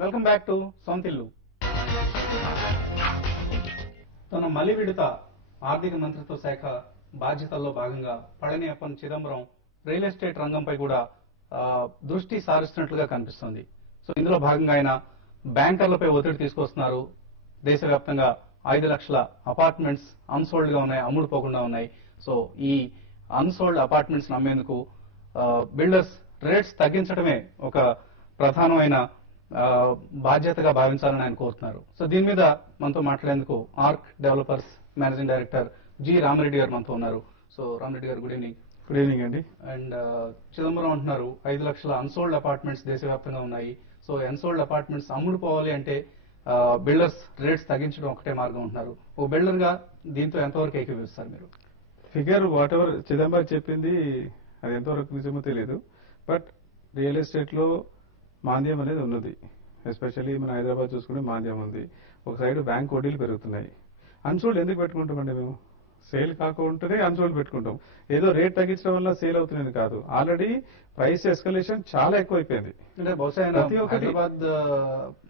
Welcome back to సొంతిల్లు. తన మలి విడత ఆర్థిక మంత్రిత్వ శాఖ బాధ్యతల్లో భాగంగా పళనియప్పన్ చిదంబరం రియల్ ఎస్టేట్ రంగంపై కూడా దృష్టి సారిస్తున్నట్లుగా కనిపిస్తోంది. సో ఇందులో భాగంగా ఆయన బ్యాంకర్లపై ఒత్తిడి తీసుకొస్తున్నారు. దేశవ్యాప్తంగా 5 లక్షల అపార్ట్మెంట్స్ అన్సోల్డ్ గా ఉన్నాయి, అమ్ముడు పోకుండా ఉన్నాయి. సో ఈ అన్సోల్డ్ అపార్ట్మెంట్స్ నమ్మేందుకు బిల్డర్స్ రేట్స్ తగ్గించడమే ఒక ప్రధానమైన బాధ్యతగా భావించాలని ఆయన కోరుతున్నారు. సో దీని మీద మనతో మాట్లాడేందుకు arc developers managing director G Rama Reddy గారు మనతో ఉన్నారు. సో రామరెడ్డి గారు, గుడ్ ఈవినింగ్. గుడ్ ఈవినింగ్ అండి. అండ్ చిదంబరం అంటున్నారు 5 లక్షల అన్సోల్డ్ అపార్ట్మెంట్స్ దేశవ్యాప్తంగా ఉన్నాయి. సో అన్సోల్డ్ అపార్ట్మెంట్స్ అమ్ముడు పోవాలి అంటే బిల్డర్స్ రేట్స్ తగ్గించడం ఒకటే మార్గం అంటున్నారు. ఓ బిల్డర్ గా దీంతో ఎంతవరకు ఏకీభవిస్తారు మీరు? ఫిగర్ వాట్ ఎవర్ చిదంబరం చెప్పింది అది ఎంతవరకు నిజమో తెలియదు. బట్ రియల్ ఎస్టేట్ లో మాంద్యం అనేది ఉన్నది. ఎస్పెషల్లీ మన హైదరాబాద్ చూసుకుంటే మాంద్యం ఉంది. ఒక సైడ్ బ్యాంక్ వడ్డీలు పెరుగుతున్నాయి. అన్సోల్డ్ ఎందుకు పెట్టుకుంటామండి మేము? సేల్ కాకుండానే అన్సోల్డ్ పెట్టుకుంటాం. ఏదో రేట్ తగ్గించడం వల్ల సేల్ అవుతున్నది కాదు. ఆల్రెడీ ప్రైస్ ఎస్కలేషన్ చాలా ఎక్కువైపోయింది. అంటే బహుశా హైదరాబాద్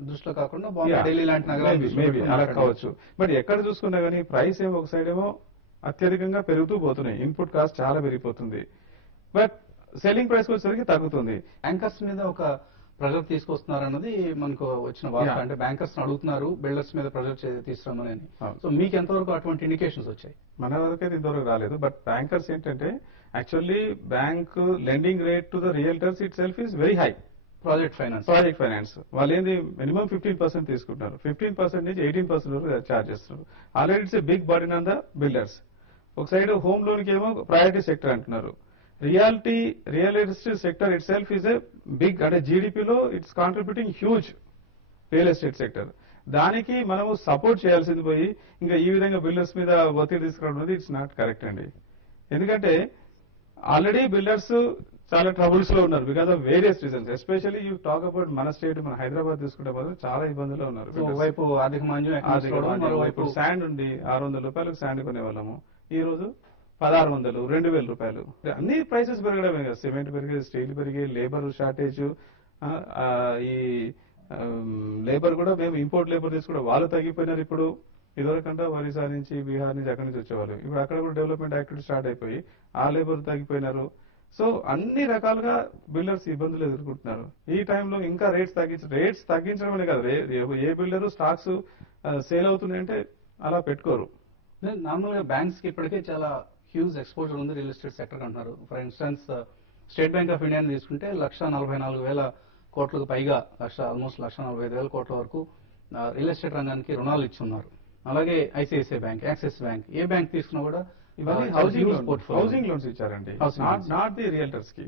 దృష్టిలో కాకుండా బాంబే, ఢిల్లీ లాంటి నగరాలు అలా కావచ్చు. బట్ ఎక్కడ చూసుకున్నా కానీ ప్రైస్ ఏమో ఒక సైడ్ ఏమో అత్యధికంగా పెరుగుతూ పోతున్నాయి. ఇన్పుట్ కాస్ట్ చాలా పెరిగిపోతుంది. బట్ సెల్లింగ్ ప్రైస్ వచ్చేసరికి తగ్గుతుంది. బ్యాంకర్స్ మీద ఒక ప్రెజర్ తీసుకొస్తున్నారు అన్నది మనకు వచ్చిన వార్త. అంటే బ్యాంకర్స్ అడుగుతున్నారు బిల్డర్స్ మీద ప్రెజర్ తీసుకురమ్మని. సో మీకు ఎంతవరకు అటువంటి ఇండికేషన్స్ వచ్చాయి? మన వరకు అయితే ఇంతవరకు రాలేదు. బట్ బ్యాంకర్స్ ఏంటంటే actually bank lending rate to the realtors it self is very high. Project finance వాళ్ళు ఏంది మినిమం 15% తీసుకుంటారు. 15% నుంచి 18% వరకు చార్జ్ చేస్తున్నారు. Already it's a big burden on the builders. ఒక సైడ్ హోమ్ లోన్ కి ఏమో ప్రయారిటీ సెక్టర్ అంటున్నారు. Real estate sector itself is a big, అంటే జీడిపిలో it's contributing huge real estate sector. దానికి మనము సపోర్ట్ చేయాల్సింది పోయి ఇంకా ఈ విధంగా బిల్డర్స్ మీద ఒత్తిడి తీసుకురావడం ఇట్స్ నాట్ కరెక్ట్ అండి. ఎందుకంటే ఆల్రెడీ బిల్డర్స్ చాలా ట్రబుల్స్ లో ఉన్నారు because of various reasons. Especially you talk about మన స్టేట్, మన హైదరాబాద్ తీసుకుంటే మాత్రం చాలా ఇబ్బందుల్లో ఉన్నారు. ఒకవైపు ఆర్థిక మాంద్యం, మరోవైపు శాండ్ ఉండి 600 రూపాయలకు శాండ్ కొనేవాళ్ళము, ఈ రోజు 1600, 2000 రూపాయలు. అన్ని ప్రైసెస్ పెరగడమే కదా. సిమెంట్ పెరిగేది, స్టీల్ పెరిగే, లేబర్ షార్టేజ్. ఈ లేబర్ కూడా మేము ఇంపోర్ట్ లేబర్ తీసుకుంటే వాళ్ళు తగ్గిపోయినారు. ఇప్పుడు ఇదివరకంటే ఒరిస్సా నుంచి, బీహార్ నుంచి, అక్కడి నుంచి వచ్చేవాళ్ళు. ఇప్పుడు అక్కడ కూడా డెవలప్మెంట్ యాక్టివిటీ స్టార్ట్ అయిపోయి ఆ లేబర్ తగ్గిపోయినారు. సో అన్ని రకాలుగా బిల్డర్స్ ఇబ్బందులు ఎదుర్కొంటున్నారు. ఈ టైంలో ఇంకా రేట్స్ తగ్గించడం అనే కాదు. ఏ బిల్డర్ స్టాక్స్ సేల్ అవుతున్నాయంటే అలా పెట్టుకోరు. నార్మల్ గా బ్యాంక్స్ కి ఇప్పటికే చాలా హ్యూజ్ ఎక్స్పోజర్ ఉంది రియల్ ఎస్టేట్ సెక్టర్ అంటున్నారు. For instance state bank of India తీసుకుంటే 1,44,000 కోట్లకు పైగా, ఆల్మోస్ట్ 1,45,000 కోట్ల వరకు రియల్ ఎస్టేట్ రంగానికి రుణాలు ఇచ్చున్నారు. అలాగే ఐసిఐసిఐ బ్యాంక్, యాక్సిస్ బ్యాంక్, ఏ బ్యాంక్ తీసుకున్నా కూడా ఇవన్నీ హౌసింగ్ లోన్స్ ఇచ్చారండి, నాట్ ది రియల్టర్స్ కి.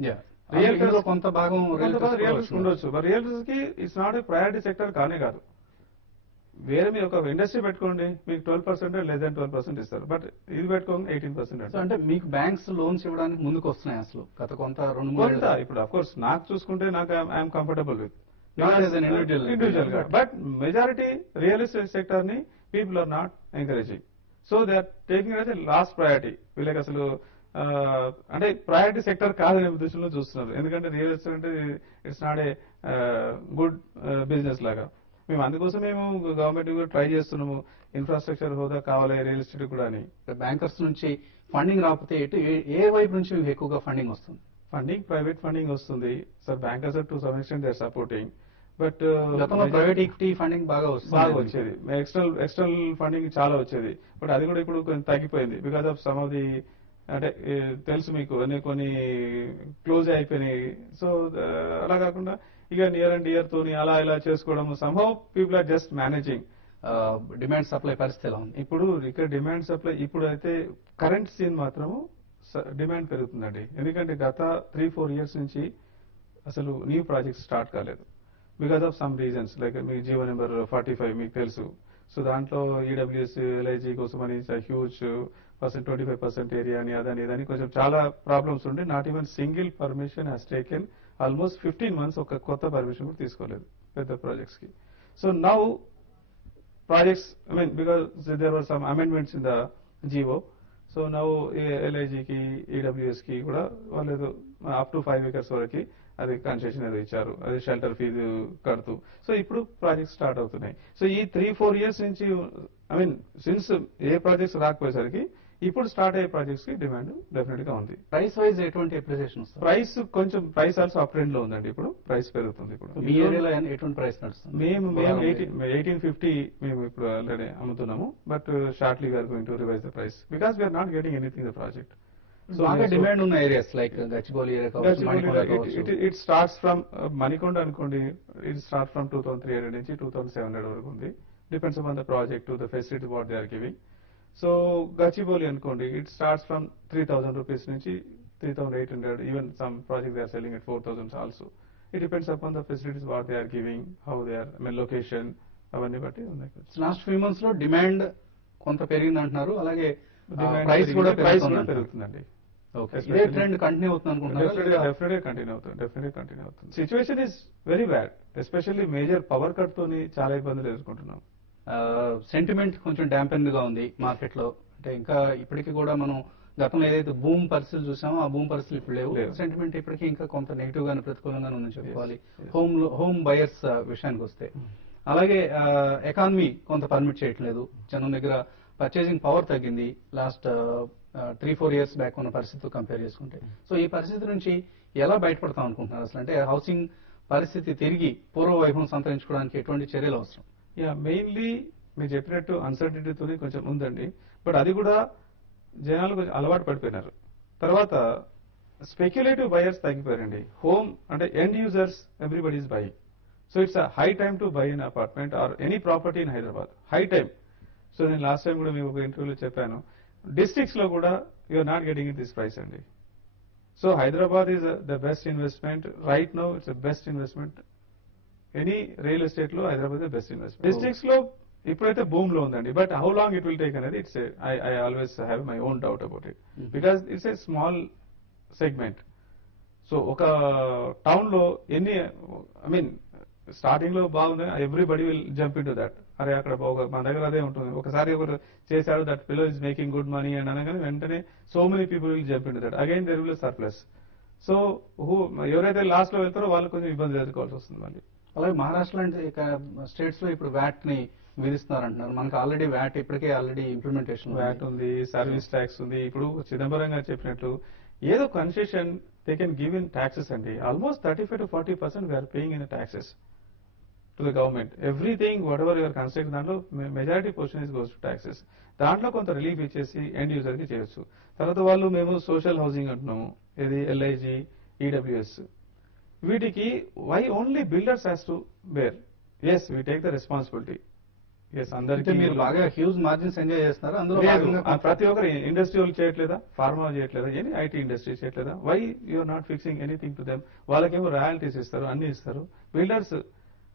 రియల్టర్స్ కొంత భాగం రియల్టర్స్ ఉండొచ్చు. రియల్టర్స్ కి it's not A priority sector కానే కాదు. వేరే మీరు ఒక ఇండస్ట్రీ పెట్టుకోండి, మీకు 12% లెస్ దాన్ 12% ఇస్తారు. బట్ ఇది పెట్టుకోండి 18%. అంటే మీకు బ్యాంక్స్ లోన్స్ ఇవ్వడానికి ముందుకు వస్తున్నాయి అసలు గత కొంత 2-3 ఇప్పుడు అఫ్ కోర్స్ నాకు చూసుకుంటే నాకు ఐఎమ్ కంఫర్టబుల్ విత్ ఇండివిజువల్ గా. But majority real estate sector ని people are not encouraging. So they are taking as a last priority. వీళ్ళకి అసలు అంటే ప్రయారిటీ సెక్టర్ కాదనే ఉద్దేశంలో చూస్తున్నారు. ఎందుకంటే రియల్ ఎస్టేట్ అంటే it's not a good business లాగా. మేము అందుకోసం మేము గవర్నమెంట్ కూడా ట్రై చేస్తున్నాము, ఇన్ఫ్రాస్ట్రక్చర్ హోదా కావాలి రియల్ ఎస్టేట్ కూడా అని. బ్యాంకర్స్ నుంచి ఫండింగ్ రాకపోతే ఏ వైపు నుంచి ఎక్కువగా ఫండింగ్ వస్తుంది? ప్రైవేట్ ఫండింగ్ వస్తుంది sir. Bankers to some extent they are supporting. But private equity funding బాగా వచ్చేది. ఎక్స్టర్నల్ ఫండింగ్ చాలా వచ్చేది. బట్ అది కూడా ఇప్పుడు కొంచెం తగ్గిపోయింది because of some of the, అంటే తెలుసు మీకు కొన్ని క్లోజ్ అయిపోయినాయి. సో అలా కాకుండా ఇక నియర్ అండ్ ఇయర్ తోని అలా ఇలా చేసుకోవడం, somehow people are just managing. Demand supply పరిస్థితి ఎలా ఉంది ఇప్పుడు? ఇక్కడ డిమాండ్ సప్లై ఇప్పుడు అయితే కరెంట్ సీన్ మాత్రము డిమాండ్ పెరుగుతుందండి. ఎందుకంటే గత 3-4 ఇయర్స్ నుంచి అసలు న్యూ ప్రాజెక్ట్స్ స్టార్ట్ కాలేదు because of some reasons. Like me GO number 45 మీకు తెలుసు. సో దాంట్లో ఈడబ్ల్యూఎస్, ఎల్ఐజీ కోసం అని హ్యూజ్ 25% ఏరియా అని అదని ఇదని కొంచెం చాలా ప్రాబ్లమ్స్ ఉండి not even single permission has taken almost 15 months. ఒక కొత్త పర్మిషన్ కూడా తీసుకోలేదు పెద్ద ప్రాజెక్ట్స్ కి. So now projects, I mean because there were some amendments in the GO. So now ఎల్ఐజీకి, ఈడబ్ల్యూఎస్ కి కూడా వాళ్ళు అప్ టు 5 acres వరకు అది కన్సెషన్ ఏదో ఇచ్చారు, అది షెల్టర్ ఫీజు కడుతూ. సో ఇప్పుడు ప్రాజెక్ట్స్ స్టార్ట్ అవుతున్నాయి. సో ఈ 3-4 years నుంచి I mean since a projects రాకపోయేసరికి ఇప్పుడు స్టార్ట్ అయ్యే ప్రాజెక్ట్స్ కి డిమాండ్ డెఫినెట్ గా ఉంది. ప్రైస్ వైజ్ ఎటువంటి అప్రిసియేషన్ వస్తుంది? ప్రైస్ కొంచెం ప్రైస్ ఆల్సో అప్ ట్రెండ్ లో ఉందండి. ఇప్పుడు ప్రైస్ పెరుగుతుంది. ఇప్పుడు మీ ఏరియాలో ఎటువంటి ప్రైస్ నడుస్తుంది? మేము 1850 మేము ఇప్పుడు ఆల్రెడీ అమ్ముతున్నాము. But shortly we're going to revise the price because we're not getting anything the project. బాగా డిమాండ్ ఉన్న ఏరియాస్ లైక్ గచ్చిబౌలి ఏరియా కావచ్చు. ఇట్ స్టార్ట్స్ ఫ్రమ్ మణికొండ అనుకోండి, ఇట్ స్టార్ట్ ఫ్రమ్ 2300 నుంచి 2700 వరకు ఉంది. Depends upon the project, the facility what they are giving. So Gachibowli అనుకోండి, it starts from 3000 rupees నుంచి 3800. Even some project they are selling at 4000 also. It depends upon the facilities what they are giving, how they are, I mean location, అవన్నీ బట్టి ఉన్నాయి. Last few months లో demand కొంత పెరిగింది అంటున్నారు, అలాగే price కూడా పెరుగుతుందండి. ఇదే ట్రెండ్ కంటిన్యూ అవుతుంది అనుకుంటున్నారు? డెఫినెట్గా కంటిన్యూ అవుతుంది. Situation is very bad, especially major power cut తోని చాలా ఇబ్బందులు ఎదుర్కొంటున్నాం. సెంటిమెంట్ కొంచెం డాంపెన్ గా ఉంది మార్కెట్ లో. అంటే ఇంకా ఇప్పటికీ కూడా మనం గతంలో ఏదైతే భూమి పరిస్థితులు చూసామో ఆ భూమి పరిస్థితులు ఇప్పుడు లేవు. సెంటిమెంట్ ఇప్పటికీ ఇంకా కొంత నెగిటివ్ గానే ప్రతికూలంగానే ఉందని చెప్పుకోవాలి హోమ్ బయర్స్ విషయానికి వస్తే. అలాగే ఎకానమీ కొంత పర్మిట్ చేయట్లేదు, జనం దగ్గర పర్చేసింగ్ పవర్ తగ్గింది లాస్ట్ 3-4 years బ్యాక్ ఉన్న పరిస్థితితో కంపేర్ చేసుకుంటే. సో ఈ పరిస్థితి నుంచి ఎలా బయటపడతాం అనుకుంటున్నారు అసలు? అంటే హౌసింగ్ పరిస్థితి తిరిగి పూర్వ వైభవం సంతరించుకోవడానికి ఎటువంటి చర్యలు అవసరం? మెయిన్లీ మీరు చెప్పినట్టు అన్సర్టినిటీతోనే కొంచెం ఉందండి. బట్ అది కూడా జనాలు కొంచెం అలవాటు పడిపోయినారు. తర్వాత స్పెక్యులేటివ్ బయర్స్ తగ్గిపోయారండి. హోమ్ అంటే end users everybody is buying. So it's a high time to buy in apartment or any property in Hyderabad. High time. So నేను లాస్ట్ టైం కూడా మీకు ఒక ఇంటర్వ్యూలో చెప్పాను, డిస్ట్రిక్ట్స్ లో కూడా you're not getting in this price అండి. So Hyderabad is the best investment right now. It's the best investment. Any real estate లో హైదరాబాద్ బెస్ట్ ఇన్వెస్ట్మెంట్. డిస్ట్రిక్ట్స్ లో ఇప్పుడైతే భూమ్ లో ఉందండి. But how long it will take అనేది it's I always have my own doubt about it because it's a small segment. So ఒక town లో ఎన్ని I mean starting లో బాగుంది, everybody will jump in to that. అరే అక్కడ మన దగ్గర అదే ఉంటుంది, ఒకసారి ఒకరు చేశాడు, that fellow is making good money అని అనగానే వెంటనే so many people will jump in to that. Again there will surplus. So ఎవరైతే లాస్ట్ లో వెళ్తారో వాళ్ళు కొంచెం ఇబ్బంది ఎదుర్కోవాల్సి వస్తుంది మళ్ళీ. అలాగే మహారాష్ట్ర లాంటి స్టేట్స్ లో ఇప్పుడు వ్యాట్ ని విధిస్తున్నారంటున్నారు. మనకు ఆల్రెడీ వ్యాట్ ఇప్పటికే ఆల్రెడీ ఇంప్లిమెంటేషన్ వ్యాట్ ఉంది, సర్వీస్ ట్యాక్స్ ఉంది. ఇప్పుడు చిదంబరం గారు చెప్పినట్లు ఏదో concession they can give in taxes అండి. Almost 35 to 40% we're paying in taxes to the government. Everything whatever your construct దాంట్లో majority portion is goes to taxes. దాంట్లో కొంత relief ఇచ్చేసి ఎండ్ యూజర్ కి చేయొచ్చు. తర్వాత వాళ్ళు మేము సోషల్ హౌసింగ్ అంటున్నాము, ఇది LIG, EWS. వీటికి why only builders has to bear? Yes we take the responsibility. Yes అందరికీ మీరు బాగా హ్యూజ్ మార్జిన్స్ ఎంజాయ్ చేస్తున్నారు. అందులో ప్రతి ఒక్కరు ఇండస్ట్రీ వాళ్ళు చేయట్లేదా, ఫార్మా చేయట్లేదా, ఎనీ IT ఇండస్ట్రీ చేయట్లేదా? Why you're not fixing anything to them? వాళ్ళకేమో రాయల్టీస్ ఇస్తారు, అన్ని ఇస్తారు. బిల్డర్స్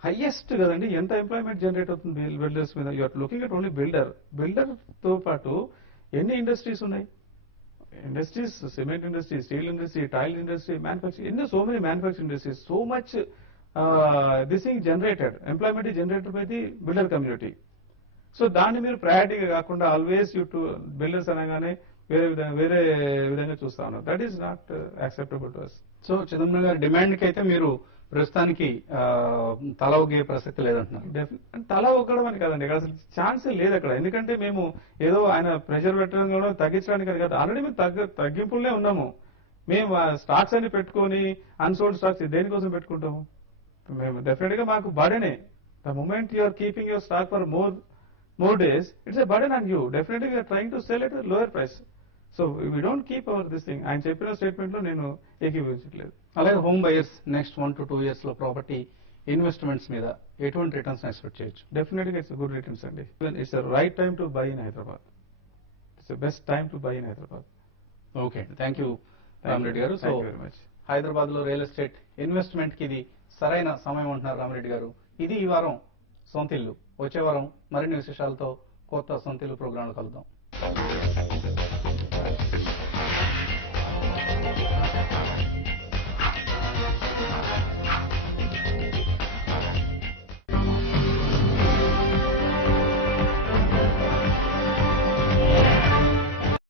హైయెస్ట్ కదండి, ఎంత ఎంప్లాయ్మెంట్ జనరేట్ అవుతుంది బిల్డర్స్ మీద? You're looking at only builder. Builder తో పాటు ఎన్ని ఇండస్ట్రీస్ ఉన్నాయి? Industries, cement industry, steel industry, tile industry, manufacturing, ఎన్నో so many manufacturing industries. So much this thing generated, employment generated by the builder community. సో దాన్ని మీరు ప్రయారిటీగా కాకుండా ఆల్వేస్ యూ టు బిల్డర్స్ అనగానే వేరే విధంగా చూస్తా ఉన్నారు. That is not acceptable to us. So Chidambaram గారి డిమాండ్ కి అయితే మీరు ప్రస్తుతానికి తల ఒగ్గే ప్రసక్తి లేదంటున్నారు. తల ఒగ్గడం అని కాదండి, ఇక్కడ అసలు ఛాన్సే లేదు అక్కడ. ఎందుకంటే మేము ఏదో ఆయన ప్రెషర్ పెట్టడం కూడా తగ్గించడానికి కాదు, ఆల్రెడీ మేము తగ్గింపులనే ఉన్నాము. మేము స్టాక్స్ అన్ని పెట్టుకొని అన్సోల్డ్ స్టాక్స్ దేనికోసం పెట్టుకుంటాము? మేము డెఫినెట్ గా మాకు బర్డెనే. The moment you are keeping your stock for more days, it's a burden on you. Definitely we are trying to sell at a lower price. So we don't keep our this thing. ఆయన చెప్పిన statement లో నేను ఏకీభవించట్లేదు. అలాగే home buyers next 1 to 2 years లో property investments మీద ఎటువంటి returns expect చేయొచ్చు? Definite గా ఇట్స్ గుడ్ రిటర్న్స్ అండి. It's right time to buy in Hyderabad. It's best time to buy in Hyderabad. Okay, thank you Rama Reddy గారు. సో హైదరాబాద్ లో రియల్ ఎస్టేట్ ఇన్వెస్ట్మెంట్ కి ఇది సరైన సమయం అంటున్నారు రామరెడ్డి గారు. ఇది ఈ వారం సొంతిల్లు. వచ్చే వారం మరిన్ని విశేషాలతో కొత్త సొంతిల్లు ప్రోగ్రాంలు కలుద్దాం.